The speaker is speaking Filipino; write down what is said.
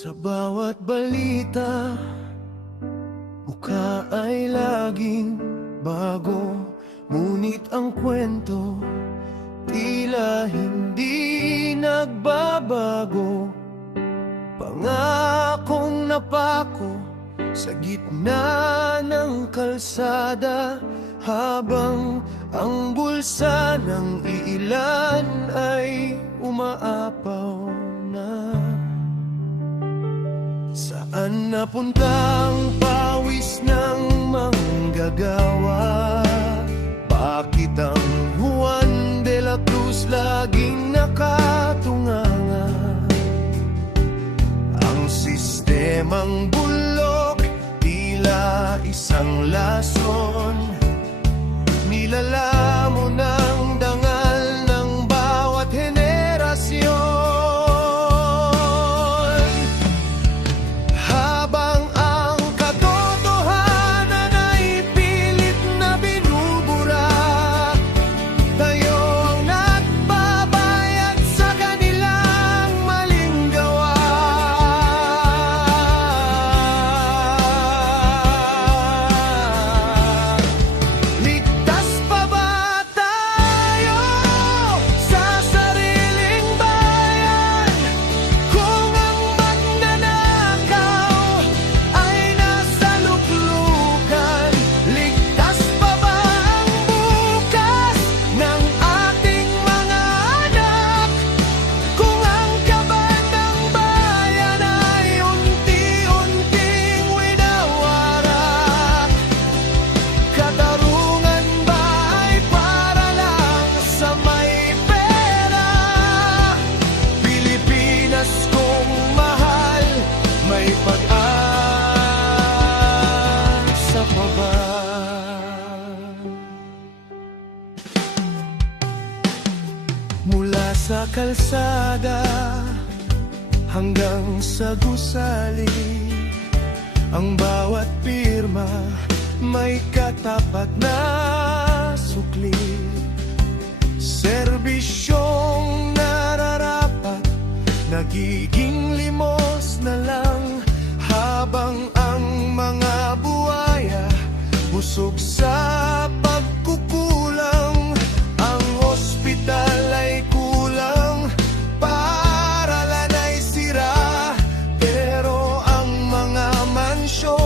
Sa bawat balita, mukha ay laging bago, ngunit ang kwento tila hindi nagbabago. Pangakong napako sa gitna ng kalsada, habang ang bulsa ng ilan ay umaapaw na. Saan napunta ang pawis ng manggagawa? Bakit ang Juan de la Cruz laging nakatunganga? Ang sistemang bulok, tila isang lason, nilalamon ng dangal ng bawat henerasyon. Habang ang katotohanan ay pilit na binubura, tayo ang nagbabayad sa kanilang maling gawa. Ligtas pa ba tayo sa sariling bayan kung ang magnanakaw ay nasa luklukan? Ligtas pa ba ang bukas ng ating mga anak kung ang kaban ng bayan ay unti-unting winawarak? Katarungan ba ay para lang sa may pera? Pilipinas kong mahal, may pag-asa pa ba? Mula sa kalsada hanggang sa gusali, ang bawat pirma may katapat na sukli. Serbisyong nararapat, nagiging limos na lang, habang ang mga buwaya busog sa pagkukulang. Ang ospital ay kulang, paaralan ay sira, pero ang mga mansyon